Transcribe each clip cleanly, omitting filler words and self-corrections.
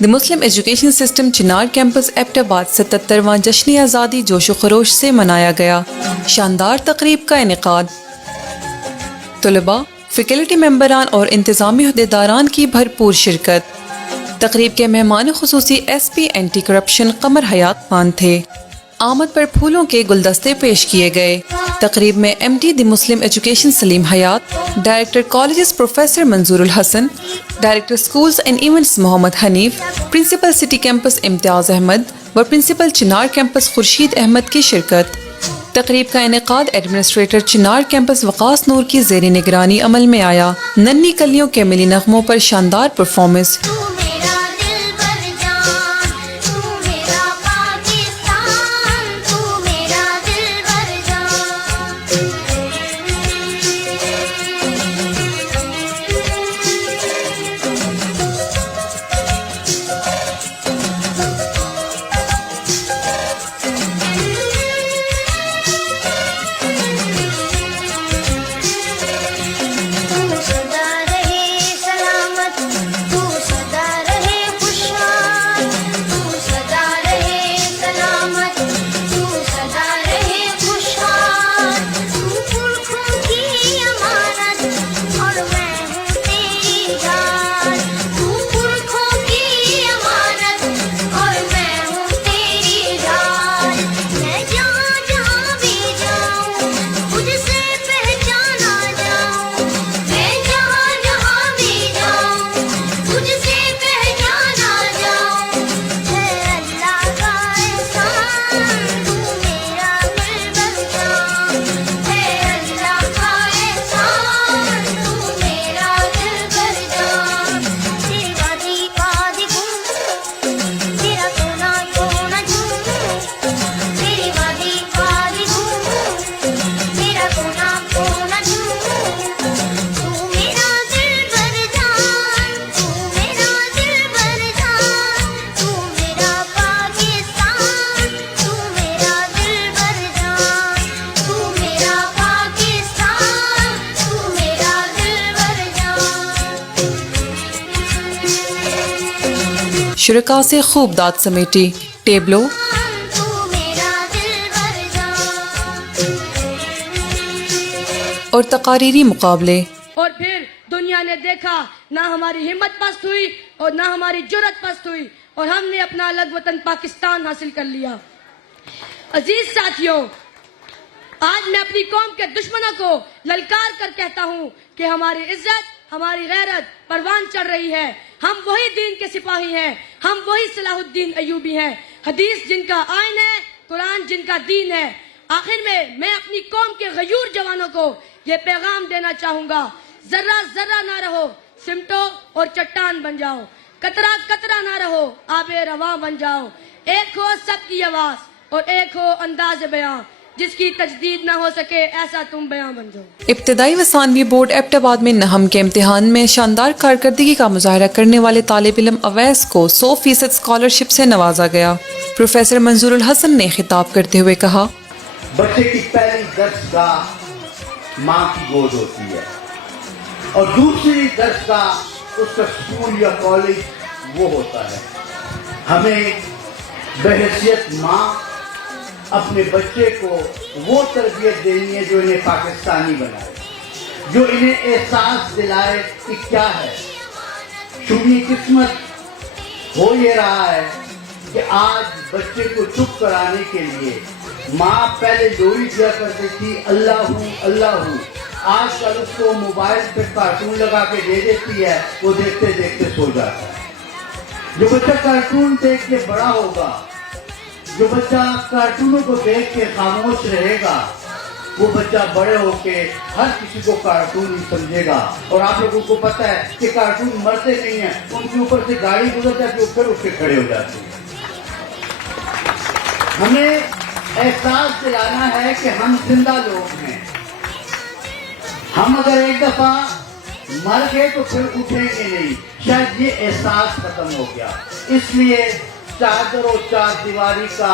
دی Muslim education system چنار campus Abbott آباد 77واں جشن آزادی جوش و خروش سے منایا گیا۔ شاندار تقریب کا انعقاد۔ طلباء، فیکلٹی ممبران اور انتظامی عہدیداران کی بھرپور شرکت۔ تقریب کے مہمان خصوصی S P anti corruption Qamar Hayat Khan تھے۔ آمد پر پھولوں کے گلدستے پیش کیے گئے۔ تقریب میں M D the Muslim education Salim Hayat, director colleges professor Manzoor ul Hasan, director schools and events Muhammad Hanif, principal city campus Imtiaz Ahmed و پرنسپل چنار کیمپس خورشید احمد کی شرکت۔ تقریب کا انعقاد ایڈمنسٹریٹر چنار کیمپس وقاص نور کی زیر نگرانی عمل میں آیا۔ ننھی کلیوں کے ملی نغموں پر شاندار پرفارمنس۔ شرکاء سے خوب داد سمیٹی۔ ٹیبلوں اور تقاریری مقابلے۔ اور پھر دنیا نے دیکھا نہ ہماری ہمت پست ہوئی اور نہ ہماری جرت پست ہوئی اور ہم نے اپنا الگ وطن پاکستان حاصل کر لیا۔ عزیز ساتھیوں، آج میں اپنی قوم کے دشمنوں کو للکار کر کہتا ہوں کہ ہماری عزت، ہماری غیرت پروان چڑھ رہی ہے۔ ہم وہی دین کے سپاہی ہیں، ہم وہی صلاح الدین ایوبی ہیں، حدیث جن کا آئین ہے، قرآن جن کا دین ہے۔ آخر میں اپنی قوم کے غیور جوانوں کو یہ پیغام دینا چاہوں گا، ذرہ ذرہ نہ رہو، سمٹو اور چٹان بن جاؤ، قطرہ قطرہ نہ رہو، آب رواں بن جاؤ۔ ایک ہو سب کی آواز اور ایک ہو انداز بیاں، جس کی تجدید نہ ہو سکے ایسا تم بیاں بن جاؤ۔ ابتدائی و ثانوی بورڈ ایبٹ آباد میں نہم کے امتحان میں شاندار کارکردگی کا مظاہرہ کرنے والے طالب علم اویس کو 100% اسکالرشپ سے نوازا گیا۔ پروفیسر منظور الحسن نے خطاب کرتے ہوئے کہا، بچے کی پہلی درسگاہ ماں کی گود ہوتی ہے اور دوسری درسگاہ اس کا اسکول یا کالج وہ ہوتا ہے۔ ہمیں بحیثیت ماں اپنے بچے کو وہ تربیت دینی ہے جو انہیں پاکستانی بنائے، جو انہیں احساس دلائے کہ کیا ہے۔ شومی قسمت ہو یہ رہا ہے کہ آج بچے کو چپ کرانے کے لیے ماں پہلے لوری دیا کرتی تھی، اللہ ہوں اللہ ہوں، آج کل اس کو موبائل پہ کارٹون لگا کے دے دیتی ہے، وہ دیکھتے دیکھتے سو جاتا ہے۔ جو بچہ کارٹون دیکھ کے بڑا ہوگا، جو بچہ کارٹونوں کو دیکھ کے خاموش رہے گا، وہ بچہ بڑے ہو کے ہر کسی کو کارٹون ہی سمجھے گا۔ اور آپ لوگوں کو پتہ ہے کہ کارٹون مرتے نہیں ہیں، ان کے اوپر سے گاڑی گزر جاتی ہے، پھر اٹھ کے کھڑے ہو جاتے ہیں۔ ہمیں احساس دلانا ہے کہ ہم زندہ لوگ ہیں۔ ہم اگر ایک دفعہ مر گئے تو پھر اٹھیں گے نہیں۔ شاید یہ احساس ختم ہو گیا، اس لیے چادر و چار دیواری کا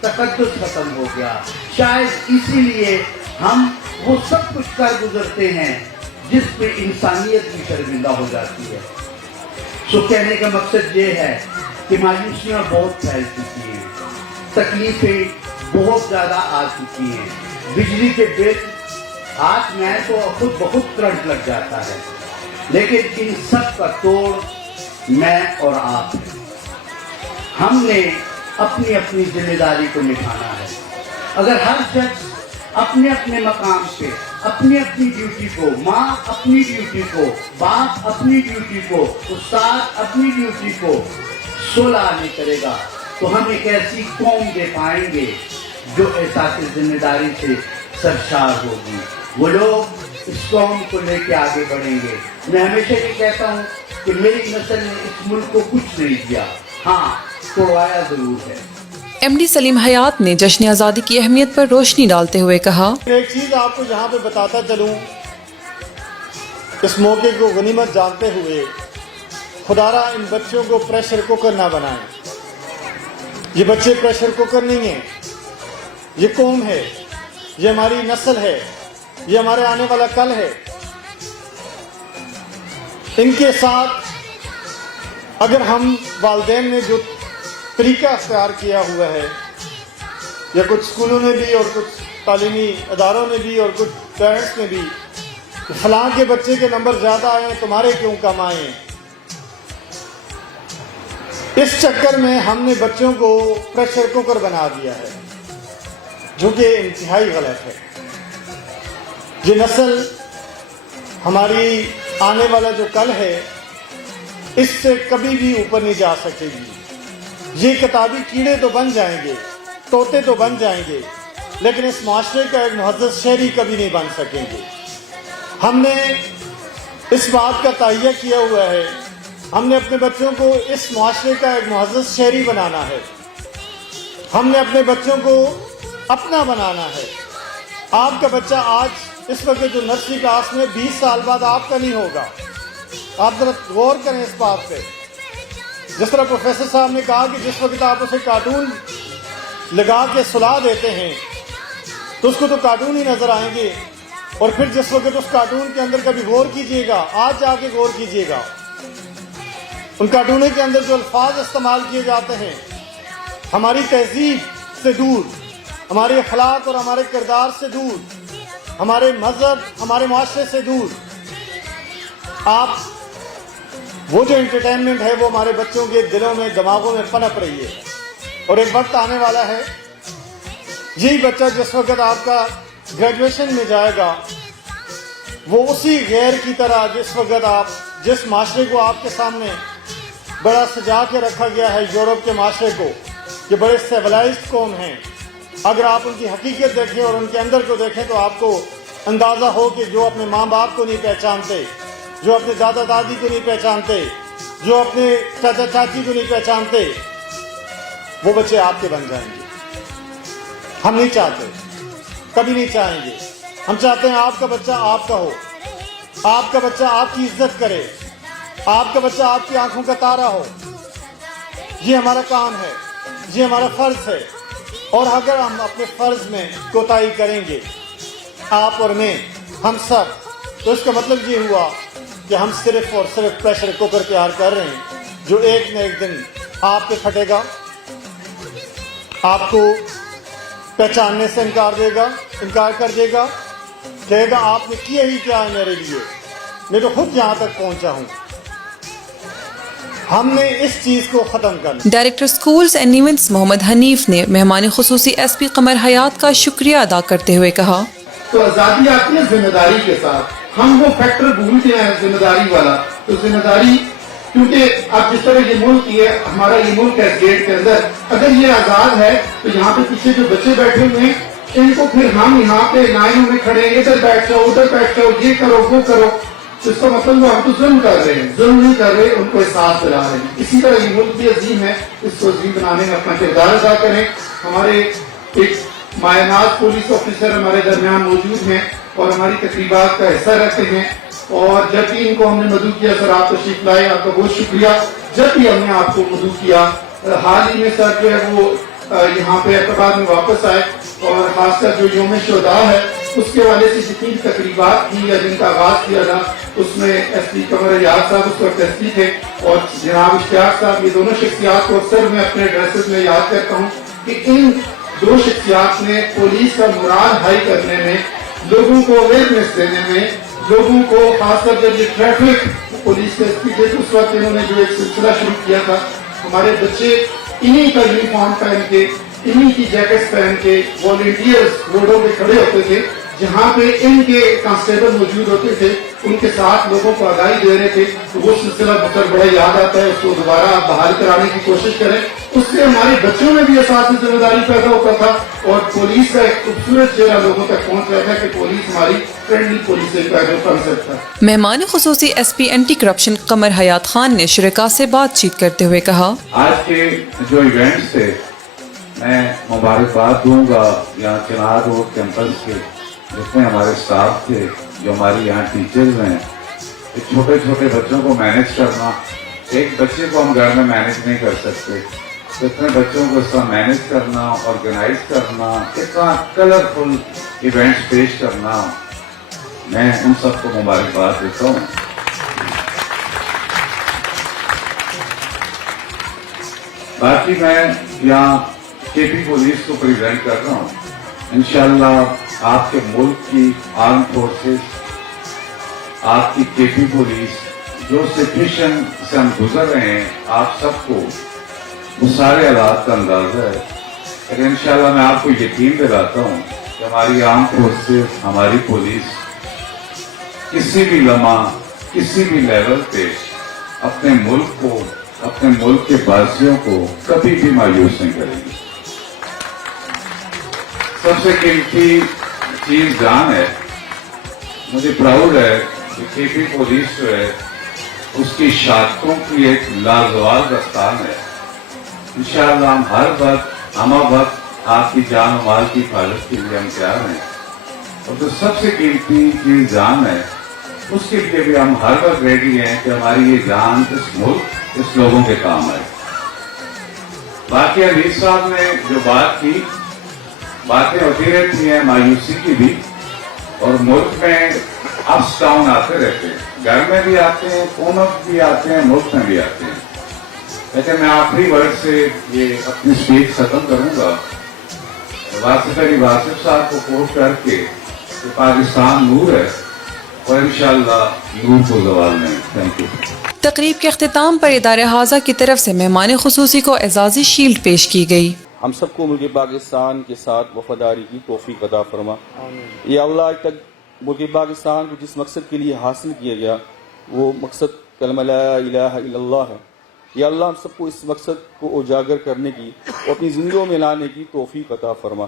تقدس ختم ہو گیا۔ شاید اسی لیے ہم وہ سب کچھ کر گزرتے ہیں جس پہ انسانیت بھی شرمندہ ہو جاتی ہے۔ سو کہنے کا مقصد یہ ہے کہ مایوسیاں بہت پھیل چکی ہیں, تکلیفیں بہت زیادہ آ چکی ہیں, بجلی کے بل ہاتھ میں تو خود بخود کرنٹ لگ جاتا ہے, لیکن ان سب کا توڑ میں اور آپ ہیں. ہم نے اپنی اپنی ذمہ داری کو نبھانا ہے. اگر ہر شخص اپنے اپنے مقام پہ اپنی اپنی ڈیوٹی کو, ماں اپنی ڈیوٹی کو, باپ اپنی ڈیوٹی کو, استاد اپنی ڈیوٹی کو صلح نہیں کرے گا, تو ہم ایک ایسی قوم دے پائیں گے جو احساس ذمہ داری سے سرشار ہوگی. وہ لوگ اس قوم کو لے کے آگے بڑھیں گے. میں ہمیشہ یہ کہتا ہوں کہ میری نسل نے اس ملک کو کچھ نہیں دیا, ہاں توڑوایا ضرور ہے. ایم ڈی سلیم حیات نے جشن آزادی کی اہمیت پر روشنی ڈالتے ہوئے کہا, ایک چیز آپ کو یہاں پہ بتاتا چلوں, اس موقع کو غنیمت جانتے ہوئے خدارا ان بچوں کو پریشر کوکر نہ بنائیں. یہ بچے پریشر کوکر نہیں ہیں, یہ قوم ہے, یہ ہماری نسل ہے, یہ ہمارے آنے والا کل ہے. ان کے ساتھ اگر ہم والدین نے جو طریقہ اختیار کیا ہوا ہے, یا کچھ اسکولوں نے بھی اور کچھ تعلیمی اداروں نے بھی اور کچھ پیرنٹس نے بھی, کہ فلاں کے بچے کے نمبر زیادہ آئے ہیں تمہارے کیوں کم آئے ہیں, اس چکر میں ہم نے بچوں کو پریشر کوکر بنا دیا ہے, جو کہ انتہائی غلط ہے. یہ نسل ہماری آنے والا جو کل ہے, اس سے کبھی بھی اوپر نہیں جا سکے گی. یہ کتابی کیڑے تو بن جائیں گے, طوطے تو بن جائیں گے, لیکن اس معاشرے کا ایک مہذب شہری کبھی نہیں بن سکیں گے. ہم نے اس بات کا تہیہ کیا ہوا ہے, ہم نے اپنے بچوں کو اس معاشرے کا ایک مہذب شہری بنانا ہے, ہم نے اپنے بچوں کو اپنا بنانا ہے. آپ کا بچہ آج اس وقت جو نرسری کلاس میں 20 سال بعد آپ کا نہیں ہوگا. آپ ذرا غور کریں اس بات پہ. جس طرح پروفیسر صاحب نے کہا کہ جس وقت آپ اسے کارٹون لگا کے سلا دیتے ہیں تو اس کو تو کارٹون ہی نظر آئیں گے, اور پھر جس وقت اس کارٹون کے اندر کبھی غور کیجئے گا, آج جا کے غور کیجئے گا, ان کارٹونوں کے اندر جو الفاظ استعمال کیے جاتے ہیں ہماری تہذیب سے دور, ہمارے اخلاق اور ہمارے کردار سے دور, ہمارے مذہب, ہمارے معاشرے سے دور. آپ وہ جو انٹرٹینمنٹ ہے وہ ہمارے بچوں کے دلوں میں, دماغوں میں پنپ رہی ہے, اور ایک وقت آنے والا ہے یہی بچہ جس وقت آپ کا گریجویشن میں جائے گا وہ اسی غیر کی طرح جس وقت آپ جس معاشرے کو آپ کے سامنے بڑا سجا کے رکھا گیا ہے, یورپ کے معاشرے کو, یہ بڑے سیولائزڈ قوم ہیں, اگر آپ ان کی حقیقت دیکھیں اور ان کے اندر کو دیکھیں تو آپ کو اندازہ ہو کہ جو اپنے ماں باپ کو نہیں پہچانتے, جو اپنے دادا دادی کو نہیں پہچانتے, جو اپنے چاچا چاچی کو نہیں پہچانتے, وہ بچے آپ کے بن جائیں گے. ہم نہیں چاہتے, کبھی نہیں چاہیں گے. ہم چاہتے ہیں آپ کا بچہ آپ کا ہو, آپ کا بچہ آپ کی عزت کرے, آپ کا بچہ آپ کی آنکھوں کا تارا ہو. یہ ہمارا کام ہے, یہ ہمارا فرض ہے, اور اگر ہم اپنے فرض میں کوتاہی کریں گے, آپ اور میں, ہم سب, تو اس کا مطلب یہ ہوا کہ ہم صرف اور صرف پریشر کوکر تیار کر رہے ہیں جو ایک نہ ایک دن آپ پہ پھٹے گا, آپ کو پہچاننے سے انکار کر دے گا, کہے گا آپ نے کیا ہی کیا ہے میرے لیے, میں تو خود یہاں تک پہنچا ہوں. ہم نے اس چیز کو ختم کرنا. Director schools and events Muhammad Hanif نے مہمان خصوصی ایس پی قمر حیات کا شکریہ ادا کرتے ہوئے کہا, تو آزادی آتی ہے ذمہ داری کے ساتھ. ہم وہ فیکٹر بھولتے ہیں ذمہ داری والا. تو ذمہ داری, کیونکہ اب جس طرح یہ ملک ہے, ہمارا یہ ملک ہے گیٹ کے اندر, اگر یہ آزاد ہے تو یہاں پہ پیچھے جو بچے بیٹھے ہوئے ہیں ان کو پھر ہم یہاں پہ لائنوں میں کھڑے ہیں, ادھر بیٹھ جاؤ, ادھر بیٹھ جاؤ, یہ کرو وہ کرو. اس کا مطلب وہ ہم تو ظلم کر رہے ہیں, ظلم نہیں کر رہے, ان کو احساس دلا رہے ہیں. اسی طرح یہ ملک بھی عظیم ہے, اس کو عظیم بنانے میں اپنا کردار ادا کریں. ہمارے ایک مائناز پولیس آفیسر ہمارے درمیان موجود ہیں اور ہماری تقریبات کا حصہ رہتے ہیں, اور جب بھی ان کو ہم نے مدعو کیا, سر آپ تشریف لائے, آپ کا بہت شکریہ. جب بھی ہم نے آپ کو مدعو کیا, حال ہی میں سر جو ہے وہ یہاں پہ اعتبار میں واپس آئے, اور خاص کر جو یوم شہداء ہے اس کے حوالے سے جتنی بھی تقریبات کی یا جن کا آغاز کیا تھا اس میں ایس پی قمر حیات صاحب اس وقت ایس پی تھے اور جناب اشتیاق صاحب، یہ دونوں شخصیات کو اکثر میں اپنے ایڈریسز میں یاد کرتا ہوں کہ ان دو شخصیات نے پولیس کا مورال ہائی کرنے میں، لوگوں کو اویئرنیس دینے میں، لوگوں کو خاص کر جب یہ ٹریفک پولیس کے ایس پی تھے تو اس وقت انہوں نے جو ایک سلسلہ شروع کیا تھا، ہمارے بچے انہی کا یونیفارم پہن کے، انہی کی جیکٹس پہن کے والنٹیئرز روڈوں پہ کھڑے ہوتے تھے، جہاں پہ ان کے کانسٹیبل موجود ہوتے تھے، ان کے ساتھ لوگوں کو آگاہی دے رہے تھے، تو وہ سلسلہ بہت بڑا یاد آتا ہے، اس کو دوبارہ بحال کرانے کی کوشش کریں۔ اس سے ہمارے بچوں میں بھی احساس ذمہ داری پیدا ہوتا تھا اور پولیس کا ایک خوبصورت چہرہ لوگوں تک پہنچ رہا تھا کہ پولیس ہماری فرینڈلی پولیس کا جو کنسیپٹ تھا۔ مہمان خصوصی S P anti corruption Qamar Hayat Khan نے شرکاء سے بات چیت کرتے ہوئے کہا، آج کے جو ایونٹس تھے میں مبارکباد دوں گا یہاں چنار روڈ کیمپس کے جتنے ہمارے اسٹاف تھے، جو ہماری یہاں ٹیچرز ہیں۔ چھوٹے چھوٹے بچوں کو مینیج کرنا، ایک بچے کو ہم گھر میں مینیج نہیں کر سکتے، اتنے بچوں کو اس طرح مینیج کرنا، آرگنائز کرنا، اتنا کلرفل ایونٹس پیش کرنا، میں ان سب کو مبارکباد دیتا ہوں۔ باقی میں یہاں کے پی پولیس کو پریزنٹ کر رہا ہوں۔ انشاءاللہ آپ کے ملک کی آرم فورسز، آپ کی کے پی پولیس جو سچویشن سے ہم گزر رہے ہیں، آپ سب کو وہ سارے حالات کا اندازہ ہے، لیکن انشاءاللہ میں آپ کو یقین دلاتا ہوں کہ ہماری آرم فورسز، ہماری پولیس کسی بھی لمحہ، کسی بھی لیول پہ اپنے ملک کو، اپنے ملک کے باشندوں کو کبھی بھی مایوس نہیں کرے گی۔ سب سے قیمتی چیز جان ہے۔ مجھے پراؤڈ ہے کہ کے پی پولیس جو ہے اس کی شہادتوں کی ایک لازوال داستان ہے۔ انشاءاللہ ہم ہر وقت، ہمہ وقت آپ کی جان و مال کی حفاظت کے لیے ہم تیار ہیں، اور جو سب سے قیمتی چیز جان ہے اس کے لیے بھی ہم ہر وقت ریڈی ہیں کہ ہماری یہ جان اس ملک، اس لوگوں کے کام آئے۔ باقی امیر صاحب نے جو بات کی، باتیں ہوتی رہتی ہیں مایوسی کی بھی، اور ملک میں اپس ڈاؤن آتے رہتے ہیں، گھر میں بھی آتے ہیں، قوموں بھی آتے ہیں، ملک میں بھی آتے ہیں، لیکن میں آخری ورڈ سے یہ اپنی اسپیچ ختم کروں گا واصف علی واصف صاحب کو کوٹ کر کے کہ پاکستان نور ہے اور انشاءاللہ نور کو زوال نہیں۔ Thank you. تقریب کے اختتام پر ادارہ حاضہ کی طرف سے مہمان خصوصی کو اعزازی شیلڈ پیش کی گئی۔ ہم سب کو ملک پاکستان کے ساتھ وفاداری کی توفیق عطا فرما۔ یا اللہ، آج تک ملک پاکستان کو جس مقصد کے لیے حاصل کیا گیا وہ مقصد کلمہ لا الہ الا اللہ ہے۔ یا اللہ، ہم سب کو اس مقصد کو اجاگر کرنے کی اور اپنی زندگیوں میں لانے کی توفیق عطا فرما۔